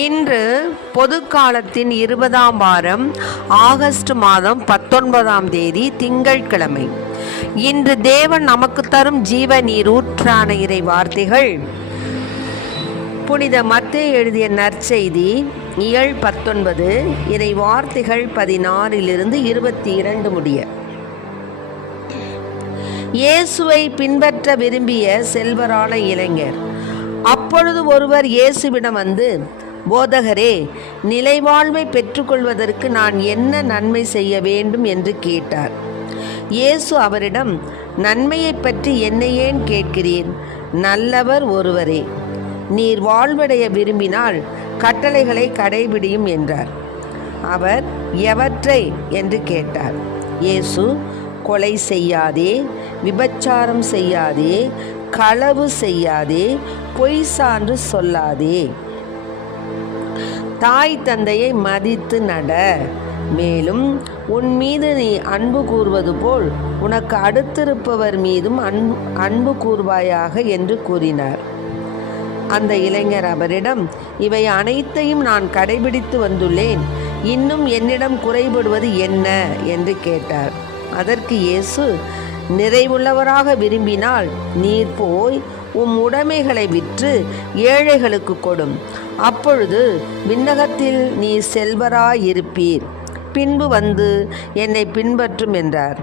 இன்று பொதுக்காலத்தின் 20ஆம் வாரம் ஆகஸ்ட் மாதம் 19ஆம் தேதி திங்கட்கிழமை. இன்று தேவன் நமக்கு தரும் ஜீவ நீர் ஊற்றான இறை வார்த்தைகள் புனித மத்தேயு எழுதிய நற்செய்தி இயல் 19 இறை வார்த்தைகள் 16 22 முடிய. இயேசுவை பின்பற்ற விரும்பிய செல்வரான இளைஞர். அப்பொழுது ஒருவர் இயேசுவிடம் வந்து, போதகரே, நிலைவாழ்வை பெற்றுக்கொள்வதற்கு நான் என்ன நன்மை செய்ய வேண்டும் என்று கேட்டார். இயேசு அவரிடம், நன்மையை பற்றி என்னை ஏன் கேட்கிறீர்? நல்லவர் ஒருவரே. நீர் வாழ்வடைய விரும்பினால் கட்டளைகளை கடைபிடியும் என்றார். அவர், எவற்றை என்று கேட்டார். இயேசு, கொலை செய்யாதே, விபச்சாரம் செய்யாதே, களவு செய்யாதே, பொய் சான்று சொல்லாதே, தாய் தந்தையை மதித்து நட, மேலும் உன் மீது நீ அன்பு கூறுவது போல் உனக்கு அடுத்திருப்பவர் மீதும் அன்பு கூறுவாயாக என்று கூறினார். அந்த இளைஞர் அவரிடம், இவை அனைத்தையும் நான் கடைபிடித்து வந்துள்ளேன், இன்னும் என்னிடம் குறைபடுவது என்ன என்று கேட்டார். அதற்கு இயேசு, நிறைவுள்ளவராக விரும்பினால் நீர் போய் உம் உடைமைகளை விற்று ஏழைகளுக்கு கொடும், அப்பொழுது விண்ணகத்தில் நீ செல்வராயிருப்பீர். பின்பு வந்து என்னை பின்பற்றும் என்றார்.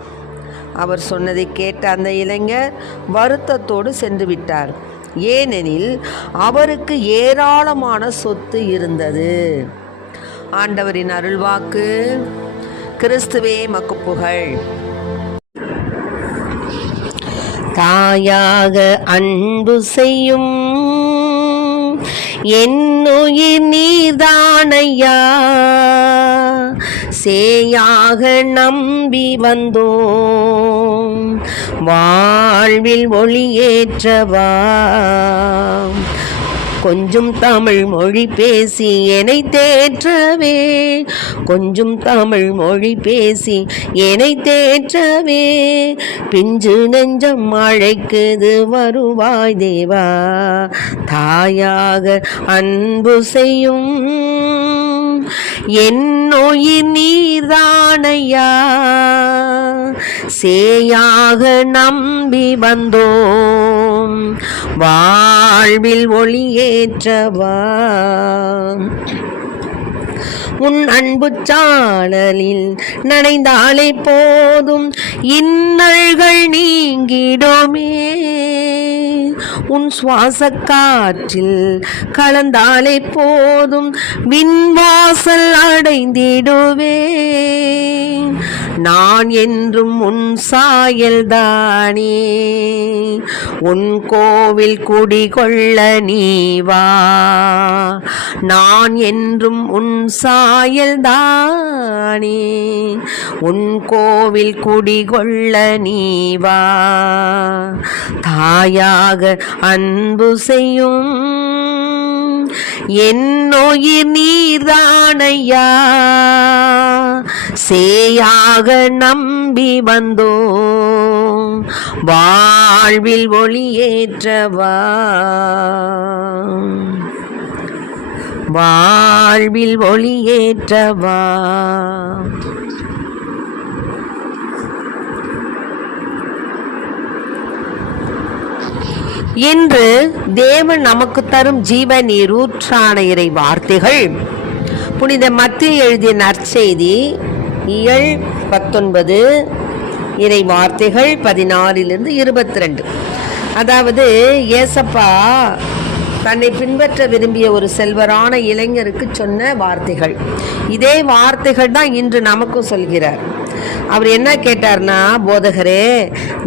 அவர் சொன்னதை கேட்ட அந்த இளைஞர் வருத்தத்தோடு சென்று விட்டார். ஏனெனில் அவருக்கு ஏராளமான சொத்து இருந்தது. ஆண்டவரின் அருள்வாக்கு. கிறிஸ்துவே மக்கு புகழ். தாயாக அன்பு செய்யும் என்னுயிர் நீர்தானையா, சேயாக நம்பி வந்தோம் வாழ்வில் ஒளியேற்றவா. கொஞ்சம் தமிழ் மொழி பேசி என்னை தேற்றவே, கொஞ்சம் தமிழ் மொழி பேசி என்னை தேற்றவே, பிஞ்சு நெஞ்சம் அழைக்குது வருவாய் தேவா. தாயாக அன்பு செய்யும் என்னுயிர் நீர்தானையா, சேயாக நம்பி வந்தோம் வாழ்வில் ஒளியேற்றவா. உன் அன்பு சாளலில் நனைந்தாலே போதும் இன்னல்கள் நீங்கிடுமே, உன் சுவாச காற்றில் கலந்தாலே போதும் விண்வாசல் அடைந்திடுவே. நான் என்றும் உன் சாயல்தானே, உன் கோவில் குடிகொள்ள நீவா. நான் என்றும் உன் சாயல்தானே, உன் கோவில் குடிகொள்ள நீவா. தாயாக அன்பு செய்யும் என்னுயிர் நீர்தானையா, சேயாக நம்பி வந்தோம் வாழ்வில் ஒளியேற்றவா. வாழ்வில் ஒளியேற்றவா. இன்று தேவன் நமக்கு தரும் ஜீவ நீர் ஊற்றான இறை வார்த்தைகள் புனித மத்தேயு எழுதிய நற்செய்தி இயல் 19 இறை வார்த்தைகள் 16 22. அதாவது ஏசப்பா தன்னை பின்பற்ற விரும்பிய ஒரு செல்வரான இளைஞருக்கு சொன்ன வார்த்தைகள். இதே வார்த்தைகள் தான் இன்று நமக்கும் சொல்கிறார். அவர் என்ன கேட்டார்னா, போதகரே,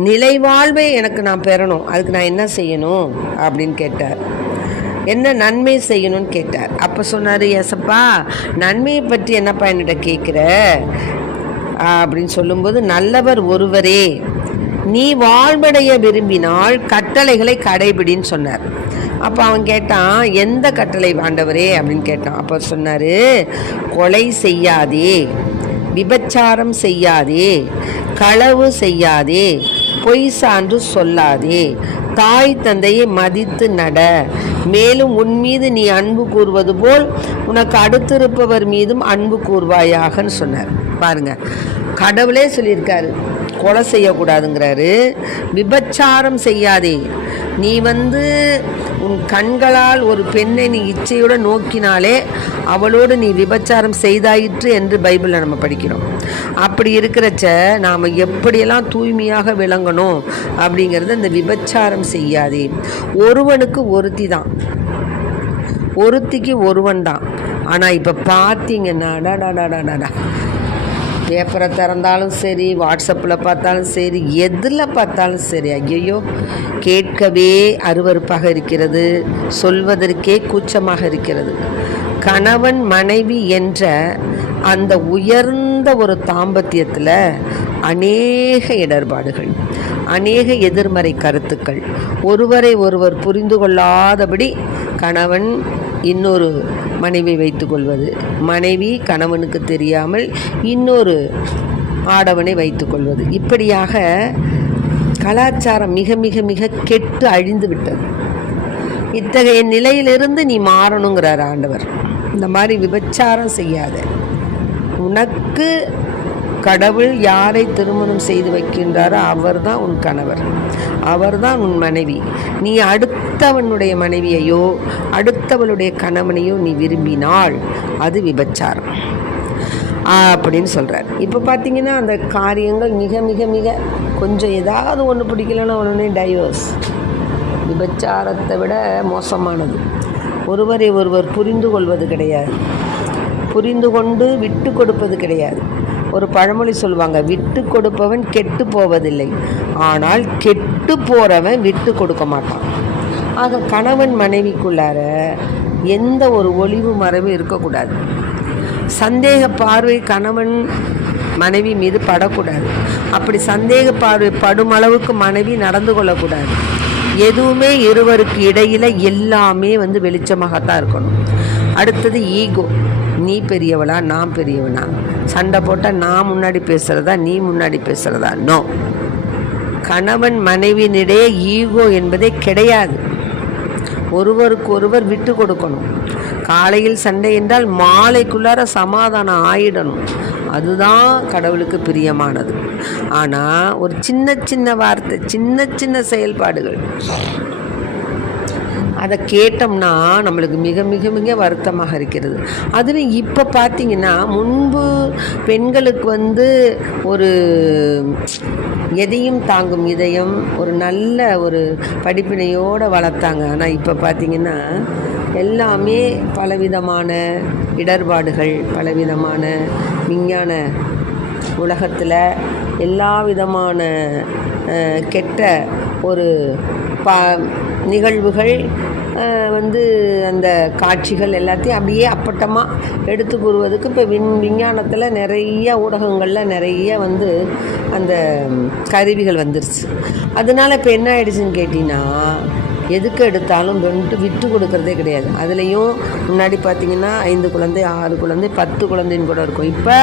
நிலைவாழ்வை எனக்கு நான் பெறணும், அதுக்கு நான் என்ன செய்யணும் அப்படின்னு கேட்டார். என்ன நன்மை செய்யணும்னு கேட்டார். அப்போ சொன்னார், ஏசப்பா, நன்மையை பற்றி என்னப்பா என்னிட்ட கேட்குற அப்படின்னு சொல்லும்போது, நல்லவர் ஒருவரே, நீ வாழ்வடைய விரும்பினால் கட்டளைகளை கடைபிடின்னு சொன்னார். அப்போ அவன் கேட்டான், எந்த கட்டளை ஆண்டவரே அப்படின்னு கேட்டான். அப்போ சொன்னார், கொலை செய்யாதே, விபச்சாரம் செய்யாதே, களவு செய்யாதே, பொய் சான்று சொல்லாதே, தாய் தந்தையை மதித்து நட, மேலும் உன் மீது நீ அன்பு கூறுவது போல் உனக்கு அடுத்திருப்பவர் மீதும் அன்பு கூறுவாயாகன்னு சொன்னார். பாருங்க, கடவுளே சொல்லியிருக்காரு கொலை செய்யக்கூடாதுங்கிறாரு, விபச்சாரம் செய்யாதே. நீ உன் கண்களால் ஒரு பெண்ணை நீ இச்சையோடு நோக்கினாலே அவளோடு நீ விபச்சாரம் செய்தாயிற்று என்று பைபிளில் நம்ம படிக்கிறோம். அப்படி இருக்கிறச்ச நாம் எப்படியெல்லாம் தூய்மையாக விளங்கணும் அப்படிங்கிறது, இந்த விபச்சாரம் செய்யாதே. ஒருவனுக்கு ஒருத்தி தான், ஒருத்திக்கு ஒருவன் தான். ஆனால் இப்போ பார்த்தீங்கன்னா பேப்பரை திறந்தாலும் சரி, வாட்ஸ்அப்பில் பார்த்தாலும் சரி, எதில் பார்த்தாலும் சரி, ஐயோ கேட்கவே அருவருப்பாக இருக்கிறது, சொல்வதற்கே கூச்சமாக இருக்கிறது. கணவன் மனைவி என்ற அந்த உயர்ந்த ஒரு தாம்பத்தியத்தில் அநேக இடர்பாடுகள், அநேக எதிர்மறை கருத்துக்கள், ஒருவரை ஒருவர் புரிந்து கொள்ளாதபடி கணவன் இன்னொரு மனைவி வைத்து கொள்வது, மனைவி கணவனுக்கு தெரியாமல் இன்னொரு ஆடவனை வைத்து கொள்வது, இப்படியாக கலாச்சாரம் மிக மிக மிக கெட்டு அழிந்து விட்டது. இத்தகைய நிலையிலிருந்து நீ மாறணுங்கிறார் ஆண்டவர். இந்த மாதிரி விபச்சாரம் செய்யாத. உனக்கு கடவுள் யாரை திருமணம் செய்து வைக்கின்றாரோ அவர்தான் உன் கணவர், அவர்தான் உன் மனைவி. நீ அடுத்தவனுடைய மனைவியையோ அடுத்தவளுடைய கணவனையோ நீ விரும்பினால் அது விபச்சாரம் அப்படின்னு சொல்கிறார். இப்போ பார்த்தீங்கன்னா அந்த காரியங்கள் மிக மிக மிக கொஞ்சம் ஏதாவது ஒன்று பிடிக்கலன்னா உடனே டைவர்ஸ். விபச்சாரத்தை விட மோசமானது. ஒருவரை ஒருவர் புரிந்து கொள்வது கிடையாது, புரிந்து கொண்டு விட்டு கொடுப்பது கிடையாது. ஒரு பழமொழி சொல்லுவாங்க, விட்டு கொடுப்பவன் கெட்டு போவதில்லை, ஆனால் கெட்டு போகிறவன் விட்டு கொடுக்க மாட்டான். ஆக கணவன் மனைவிக்குள்ளார எந்த ஒரு ஒளிவு மறைவு இருக்கக்கூடாது. சந்தேக பார்வை கணவன் மனைவி மீது படக்கூடாது. அப்படி சந்தேக பார்வை படும் அளவுக்கு மனைவி நடந்து கொள்ளக்கூடாது. எதுவுமே இருவருக்கு இடையில் எல்லாமே வெளிச்சமாகத்தான் இருக்கணும். அடுத்தது ஈகோ. நீ பெரியவளா நான் பெரியவனா, சண்டை போட்டால் நான் முன்னாடி பேசுகிறதா நீ முன்னாடி பேசுகிறதா? நோ. கணவன் மனைவியினிடையே ஈகோ என்பதே கிடையாது. ஒருவருக்கு ஒருவர் விட்டு கொடுக்கணும். காலையில் சண்டை என்றால் மாலைக்குள்ளார சமாதானம் ஆயிடணும். அதுதான் கடவுளுக்கு பிரியமானது. ஆனால் ஒரு சின்ன சின்ன வார்த்தை, சின்ன சின்ன செயல்பாடுகள், அதை கேட்டோம்னா நம்மளுக்கு மிக மிக மிக வருத்தமாக இருக்கிறது. அதுவும் இப்போ பார்த்திங்கன்னா, முன்பு பெண்களுக்கு ஒரு எதையும் தாங்கும் இதயம், ஒரு நல்ல ஒரு படிப்பினையோடு வளர்த்தாங்க. ஆனால் இப்போ பார்த்திங்கன்னா எல்லாமே பலவிதமான இடர்பாடுகள், பலவிதமான விஞ்ஞான உலகத்தில் எல்லா விதமான கெட்ட ஒரு நிகழ்வுகள் அந்த காட்சிகள் எல்லாத்தையும் அப்படியே அப்பட்டமாக எடுத்து கூறுவதுக்கு இப்போ விஞ்ஞானத்தில் நிறைய ஊடகங்களில் நிறைய அந்த கருவிகள் வந்துருச்சு. அதனால் இப்போ என்ன ஆயிடுச்சுன்னு கேட்டிங்கன்னா, எதுக்கு எடுத்தாலும் விட்டு கொடுக்கறதே கிடையாது. அதுலேயும் முன்னாடி பார்த்திங்கன்னா 5 குழந்தை 6 குழந்தை 10 குழந்தைன்னு கூட இருக்கும். இப்போ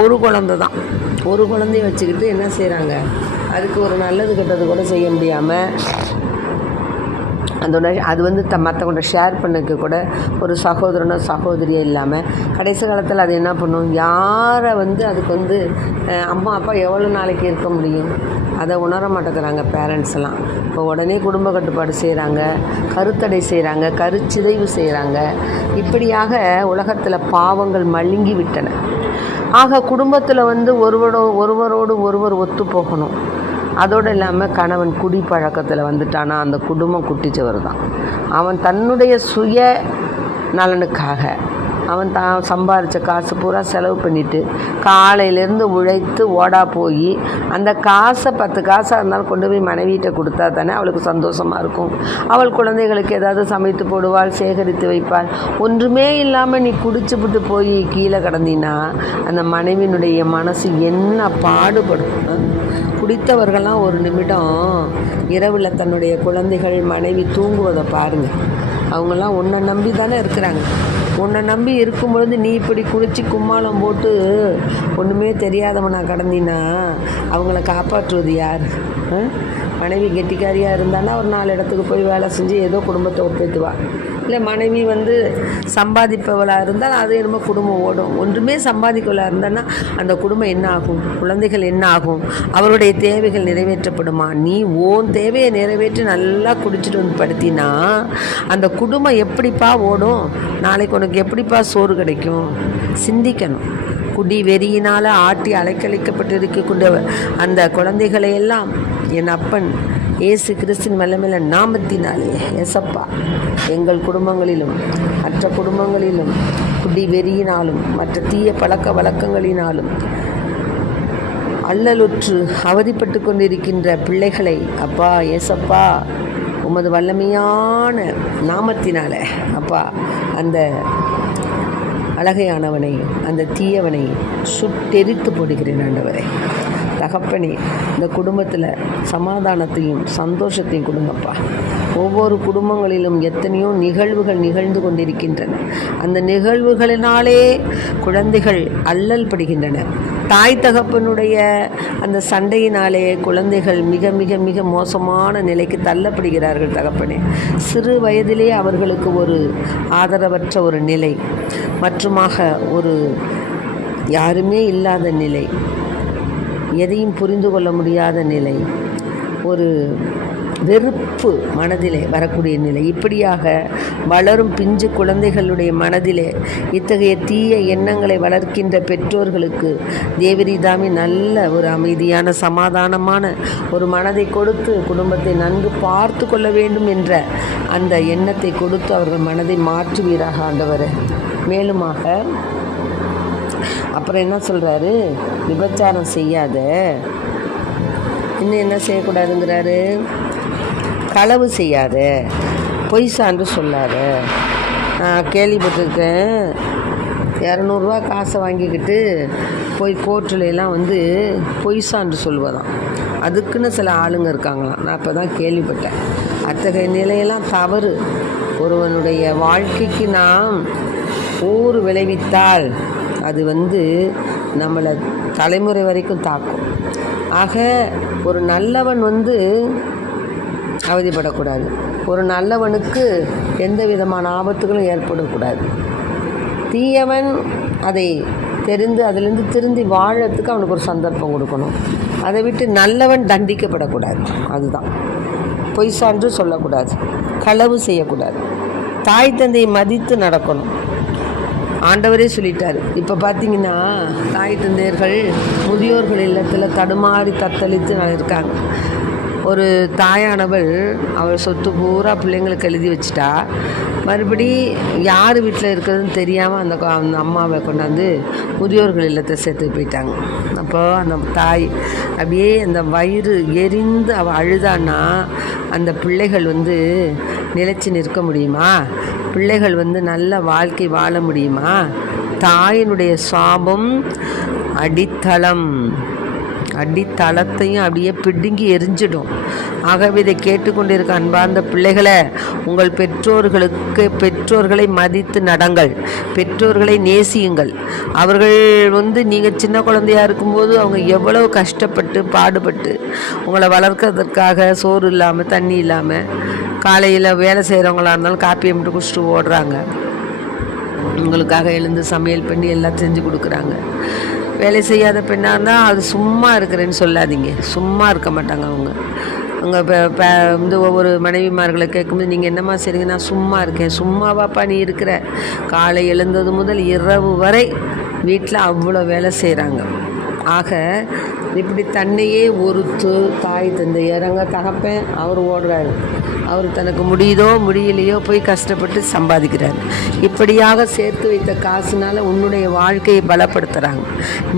ஒரு குழந்தை தான். ஒரு குழந்தைய வச்சுக்கிட்டு என்ன செய்கிறாங்க, அதுக்கு ஒரு நல்லது கெட்டது கூட செய்ய முடியாமல் அதோட அது மற்றவங்கள்ட்ட ஷேர் பண்ணிக்க கூட ஒரு சகோதரனோ சகோதரியோ இல்லாமல் கடைசி காலத்தில் அது என்ன பண்ணும், யாரை அதுக்கு அம்மா அப்பா எவ்வளோ நாளைக்கு இருக்க முடியும், அதை உணர மாட்டேங்கிறாங்க பேரண்ட்ஸ் எல்லாம். இப்போ உடனே குடும்ப கட்டுப்பாடு செய்கிறாங்க, கருத்தடை செய்கிறாங்க, கருச்சிதைவு செய்கிறாங்க. இப்படியாக உலகத்தில் பாவங்கள் மழுங்கி விட்டன. ஆக குடும்பத்தில் ஒருவரோடு ஒருவர் ஒத்து போகணும். அதோடு இல்லாமல் கணவன் குடி பழக்கத்தில் வந்துட்டானா அந்த குடும்பம் குட்டிச்சவர் தான். அவன் தன்னுடைய சுய நலனுக்காக அவன் தான் சம்பாதிச்ச காசு பூரா செலவு பண்ணிவிட்டு காலையிலேருந்து உழைத்து ஓடா போய் அந்த காசை 10 காசாக இருந்தாலும் கொண்டு போய் மனைவியிட்ட கொடுத்தா தானே அவளுக்கு சந்தோஷமாக இருக்கும். அவள் குழந்தைகளுக்கு ஏதாவது சமைத்து போடுவாள், சேகரித்து வைப்பாள். ஒன்றுமே இல்லாமல் நீ குடிச்சுப்புட்டு போய் கீழே கிடந்தினா அந்த மனைவியினுடைய மனசு என்ன பாடுபடும். குடித்தவர்கள்லாம் ஒரு நிமிடம் இரவில் தன்னுடைய குழந்தைகள் மனைவி தூங்குவதை பாருங்கள். அவங்கெல்லாம் உன்னை நம்பி தானே இருக்கிறாங்க. உன்னை நம்பி இருக்கும் பொழுது நீ இப்படி குளிச்சு கும்மாளம் போட்டு ஒன்றுமே தெரியாதவனா கடந்தினா அவங்கள காப்பாற்றுவது யார்? மனைவி கெட்டிக்காரியாக இருந்தாலும் ஒரு 4 இடத்துக்கு போய் வேலை செஞ்சு ஏதோ குடும்பத்தை ஒப்பேத்துவா. இல்லை மனைவி சம்பாதிப்பவளாக இருந்தால் அது என்னமோ குடும்பம் ஓடும். ஒன்றுமே சம்பாதிக்கவளாக இருந்தான்னா அந்த குடும்பம் என்ன ஆகும்? குழந்தைகள் என்ன ஆகும்? அவருடைய தேவைகள் நிறைவேற்றப்படுமா? நீ ஓன் தேவையை நிறைவேற்றி நல்லா குடிச்சிட்டு வந்து படுத்தினா அந்த குடும்பம் எப்படிப்பா ஓடும்? நாளைக்கு உனக்கு எப்படிப்பா சோறு கிடைக்கும்? சிந்திக்கணும். குடி வெறியினால் ஆட்டி அலைக்கழிக்கப்பட்டு இருக்கக்கூடிய அந்த குழந்தைகளையெல்லாம் என் அப்பன் இயேசு கிறிஸ்தின் வல்லமையுள்ள நாமத்தினாலே ஏசப்பா எங்கள் குடும்பங்களிலும் மற்ற குடும்பங்களிலும் குடி வெறியினாலும் மற்ற தீய பழக்க வழக்கங்களினாலும் அல்லலுற்று அவதிப்பட்டு கொண்டிருக்கின்ற பிள்ளைகளை அப்பா ஏசப்பா உமது வல்லமையான நாமத்தினால அப்பா அந்த அழகையானவனை அந்த தீயவனை சுட்டெரித்து போடுகிறேன் ஆண்டவரே. தகப்பனே, இந்த குடும்பத்தில் சமாதானத்தையும் சந்தோஷத்தையும் கொடுங்கப்பா. ஒவ்வொரு குடும்பங்களிலும் எத்தனையோ நிகழ்வுகள் நிகழ்ந்து கொண்டிருக்கின்றன. அந்த நிகழ்வுகளினாலே குழந்தைகள் அல்லல் படுகின்றன. தாய் தகப்பனுடைய அந்த சண்டையினாலே குழந்தைகள் மிக மிக மிக மோசமான நிலைக்கு தள்ளப்படுகிறார்கள். தகப்பனே, சிறு வயதிலே அவர்களுக்கு ஒரு ஆதரவற்ற ஒரு நிலை, மற்றுமாக ஒரு யாருமே இல்லாத நிலை, எதையும் புரிந்து கொள்ள முடியாத நிலை, ஒரு வெறுப்பு மனதிலே வரக்கூடிய நிலை, இப்படியாக வளரும் பிஞ்சு குழந்தைகளுடைய மனதிலே இத்தகைய தீய எண்ணங்களை வளர்க்கின்ற பெற்றோர்களுக்கு தேவரீதாமி நல்ல ஒரு அமைதியான சமாதானமான ஒரு மனதை கொடுத்து குடும்பத்தை நன்கு பார்த்து கொள்ள வேண்டும் என்ற அந்த எண்ணத்தை கொடுத்து அவர்கள் மனதை மாற்றுவீராக ஆண்டவரே. மேலுமாக அப்புறம் என்ன சொல்கிறாரு? விபச்சாரம் செய்யாத, இன்னும் என்ன செய்யக்கூடாதுங்கிறாரு? களவு செய்யாத, பொய் சான்று சொல்லாத. நான் கேள்விப்பட்டிருக்கேன், 200 காசை வாங்கிக்கிட்டு போய் கோர்ட்டுலாம் பொய் சான்று சொல்வதாம். அதுக்குன்னு சில ஆளுங்க இருக்காங்களாம். நான் இப்போ தான் கேள்விப்பட்டேன். அத்தகைய நிலையெல்லாம் தவறு. ஒருவனுடைய வாழ்க்கைக்கு நாம் ஊறு விளைவித்தால் அது நம்மளை தலைமுறை வரைக்கும் தாக்கும். ஆக ஒரு நல்லவன் அவதிப்படக்கூடாது. ஒரு நல்லவனுக்கு எந்த விதமான ஆபத்துகளும் ஏற்படக்கூடாது. தீயவன் அதை தெரிந்து அதிலிருந்து திருந்தி வாழறதுக்கு அவனுக்கு ஒரு சந்தர்ப்பம் கொடுக்கணும். அதை விட்டு நல்லவன் தண்டிக்கப்படக்கூடாது. அதுதான். பொய் சான்று சொல்லக்கூடாது, களவு செய்யக்கூடாது, தாய் தந்தையை மதித்து நடக்கணும். ஆண்டவரே சொல்லிட்டார். இப்போ பார்த்தீங்கன்னா தாய் தந்தையர்கள் முதியோர்கள் இல்லத்தில் தடுமாறி தத்தளித்து இருக்காங்க. ஒரு தாயானவள் அவள் சொத்து பூரா பிள்ளைங்களுக்கு எழுதி வச்சுட்டா. மறுபடி யார் வீட்டில் இருக்கிறதுன்னு தெரியாமல் அந்த அம்மாவை கொண்டாந்து முதியோர்கள் இல்லத்தை சேர்த்து போயிட்டாங்க. அப்போது அந்த தாய் அப்படியே அந்த வயிறு எரிந்து அவள் அழுதான்னா அந்த பிள்ளைகள் நிலைச்சி நிற்க முடியுமா? பிள்ளைகள் நல்ல வாழ்க்கை வாழ முடியுமா? தாயினுடைய சாபம் அடித்தளத்தையும் அப்படியே பிடுங்கி எரிஞ்சிடும். ஆகவே இதை கேட்டுக்கொண்டிருக்க அன்பார்ந்த பிள்ளைகளை, உங்கள் பெற்றோர்களை மதித்து நடங்கள், பெற்றோர்களை நேசியுங்கள். அவர்கள் நீங்கள் சின்ன குழந்தையாக இருக்கும்போது அவங்க எவ்வளவு கஷ்டப்பட்டு பாடுபட்டு உங்களை வளர்க்கறதற்காக சோறு இல்லாமல் தண்ணி இல்லாமல் காலையில் வேலை செய்கிறவங்களா இருந்தாலும் காப்பியை மட்டும் குடிச்சிட்டு ஓடுறாங்க. உங்களுக்காக எழுந்து சமையல் பண்ணி எல்லாம் செஞ்சு கொடுக்குறாங்க. வேலை செய்யாத பெண்ணாக இருந்தால் அது சும்மா இருக்கிறேன்னு சொல்லாதீங்க. சும்மா இருக்க மாட்டாங்க அவங்க. ஒவ்வொரு மனைவிமார்களை கேட்கும்போது நீங்கள் என்னம்மா செய்றீங்க? நான் சும்மா இருக்கேன். சும்மாவாப்பா நீ இருக்கிற? காலை எழுந்தது முதல் இரவு வரை வீட்டில் அவ்வளோ வேலை செய்கிறாங்க. ஆக இப்படி தன்னையே ஒருத்து தாய் தந்தை இறங்க தகப்பேன் அவர் ஓடுறாரு. அவர் தனக்கு முடியுதோ முடியலையோ போய் கஷ்டப்பட்டு சம்பாதிக்கிறார். இப்படியாக சேர்த்து வைத்த காசுனால உன்னுடைய வாழ்க்கையை பலப்படுத்துகிறாங்க.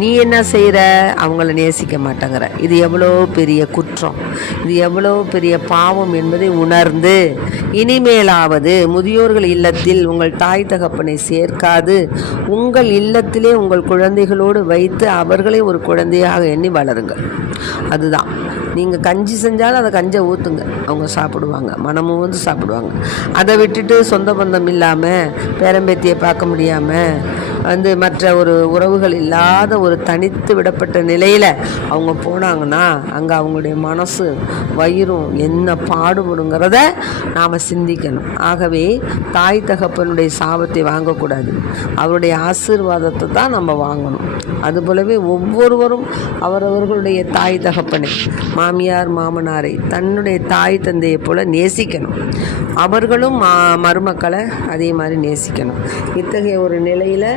நீ என்ன செய்கிற? அவங்கள நேசிக்க மாட்டேங்கிற. இது எவ்வளோ பெரிய குற்றம், இது எவ்வளோ பெரிய பாவம் என்பதை உணர்ந்து இனிமேலாவது முதியோர்கள் இல்லத்தில் உங்கள் தாய் தகப்பனை சேர்க்காது உங்கள் இல்லத்திலே உங்கள் குழந்தைகளோடு வைத்து அவர்களை ஒரு குழந்தையாக எண்ணி வளருங்கள். அதுதான் நீங்கள் கஞ்சி செஞ்சாலும் அதை கஞ்சை ஊற்றுங்க, அவங்க சாப்பிடுவாங்க, மனமும் வந்து சாப்பிடுவாங்க. அதை விட்டுட்டு சொந்த பந்தம் இல்லாமல், பேரம்பேத்தியை பார்க்க முடியாமல், வந்து மற்ற ஒரு உறவுகள் இல்லாத ஒரு தனித்து விடப்பட்ட நிலையில் அவங்க போனாங்கன்னா அங்கே அவங்களுடைய மனசு வயிறும் என்ன பாடுபடுங்கிறத நாம் சிந்திக்கணும். ஆகவே தாய் தகப்பனுடைய சாபத்தை வாங்கக்கூடாது, அவருடைய ஆசீர்வாதத்தை தான் நம்ம வாங்கணும். அதுபோலவே ஒவ்வொருவரும் அவரவர்களுடைய தாய் தகப்பனை, மாமியார் மாமனாரை தன்னுடைய தாய் தந்தையை போல நேசிக்கணும். அவர்களும் மருமக்களை அதே மாதிரி நேசிக்கணும். இத்தகைய ஒரு நிலையில்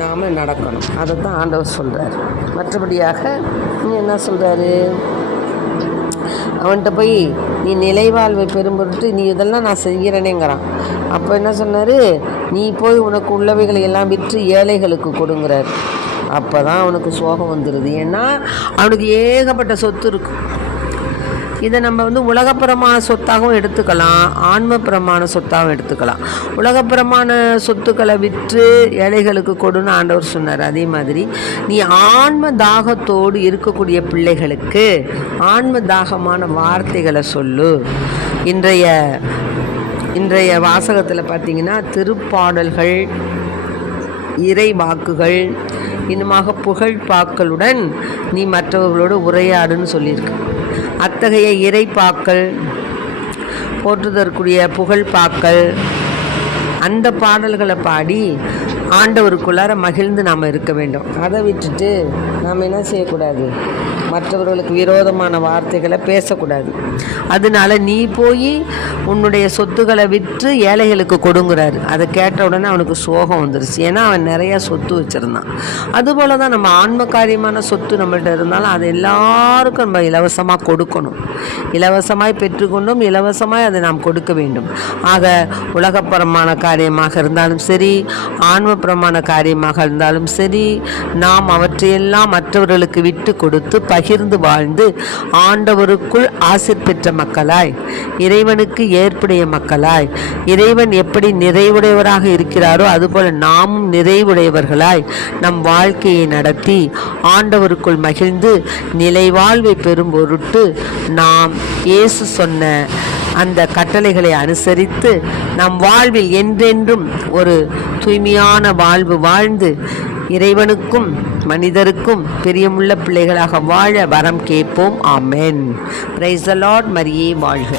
நாம் நடக்கணும். அதை தான் ஆண்டவர் சொல்கிறார். மற்றபடியாக என்ன சொல்கிறாரு, அவன்கிட்ட போய் நீ நிலைவாழ்வை பெரும்பொருட்டு நீ இதெல்லாம் நான் செய்கிறேனேங்கிறான். அப்போ என்ன சொன்னார், நீ போய் உனக்கு உள்ளவைகளை எல்லாம் விற்று ஏழைகளுக்கு கொடுங்கிறார். அப்போ தான் அவனுக்கு சோகம் வந்துடுது. ஏன்னா அவனுக்கு ஏகப்பட்ட சொத்து இருக்கும். இதை நம்ம வந்து உலகப்புறமான சொத்தாகவும் எடுத்துக்கலாம், ஆன்மப்புறமான சொத்தாகவும் எடுத்துக்கலாம். உலகப்புறமான சொத்துக்களை விற்று ஏழைகளுக்கு கொடுன்னு ஆண்டவர் சொன்னார். அதே மாதிரி நீ ஆன்ம தாகத்தோடு இருக்கக்கூடிய பிள்ளைகளுக்கு ஆன்ம தாகமான வார்த்தைகளை சொல்லு. இன்றைய வாசகத்தில் பார்த்திங்கன்னா திருப்பாடல்கள், இறை வாக்குகள், இன்னுமாக புகழ்பாக்களுடன் நீ மற்றவர்களோடு உரையாடுன்னு சொல்லியிருக்கு. அத்தகைய இறைப்பாக்கள், போற்றுதற்குரிய புகழ்பாக்கள், அந்த பாடல்களை பாடி ஆண்டவருக்குள்ளார மகிழ்ந்து நாம் இருக்க வேண்டும். அதை விட்டுட்டு நாம் என்ன செய்யக்கூடாது, மற்றவர்களுக்கு விரோதமான வார்த்தைகளை பேசக்கூடாது. அதனால நீ போய் உன்னுடைய சொத்துக்களை விற்று ஏழைகளுக்கு கொடுங்கிறாரு. அதை கேட்ட உடனே அவனுக்கு சோகம் வந்துருச்சு. ஏன்னா அவன் நிறையா சொத்து வச்சுருந்தான். அதுபோல் தான் நம்ம ஆன்ம காரியமான சொத்து நம்மள்கிட்ட இருந்தாலும் அதை எல்லாருக்கும் நம்ம இலவசமாக கொடுக்கணும். இலவசமாய் பெற்றுக்கொண்டும் இலவசமாய் அதை நாம் கொடுக்க வேண்டும். ஆக உலகப்புறமான காரியமாக இருந்தாலும் சரி, ஆன்மப்புறமான காரியமாக இருந்தாலும் சரி, நாம் அவற்றையெல்லாம் மற்றவர்களுக்கு விட்டு கொடுத்து பகிர்ந்து வாழ்ந்து ஆண்டவருக்குள் ஆசீர் பெற்ற மக்களாய், இறைவனுக்கு ஏற்புடைய மக்களாய், இறைவன் எப்படி நிறைவுடையவராக இருக்கிறாரோ அதுபோல நாமும் நிறைவுடையவர்களாய் நம் வாழ்க்கையை நடத்தி ஆண்டவருக்குள் மகிழ்ந்து நிலைவாழ்வை பெறும் பொருட்டு நாம் இயேசு சொன்ன அந்த கட்டளைகளை அனுசரித்து நம் வாழ்வில் என்றென்றும் ஒரு தூய்மையான வாழ்வு வாழ்ந்து இறைவனுக்கும் மனிதருக்கும் பிரியமுள்ள பிள்ளைகளாக வாழ வரம் கேட்போம். ஆமென். Praise the lord. மரியே வாழ்க.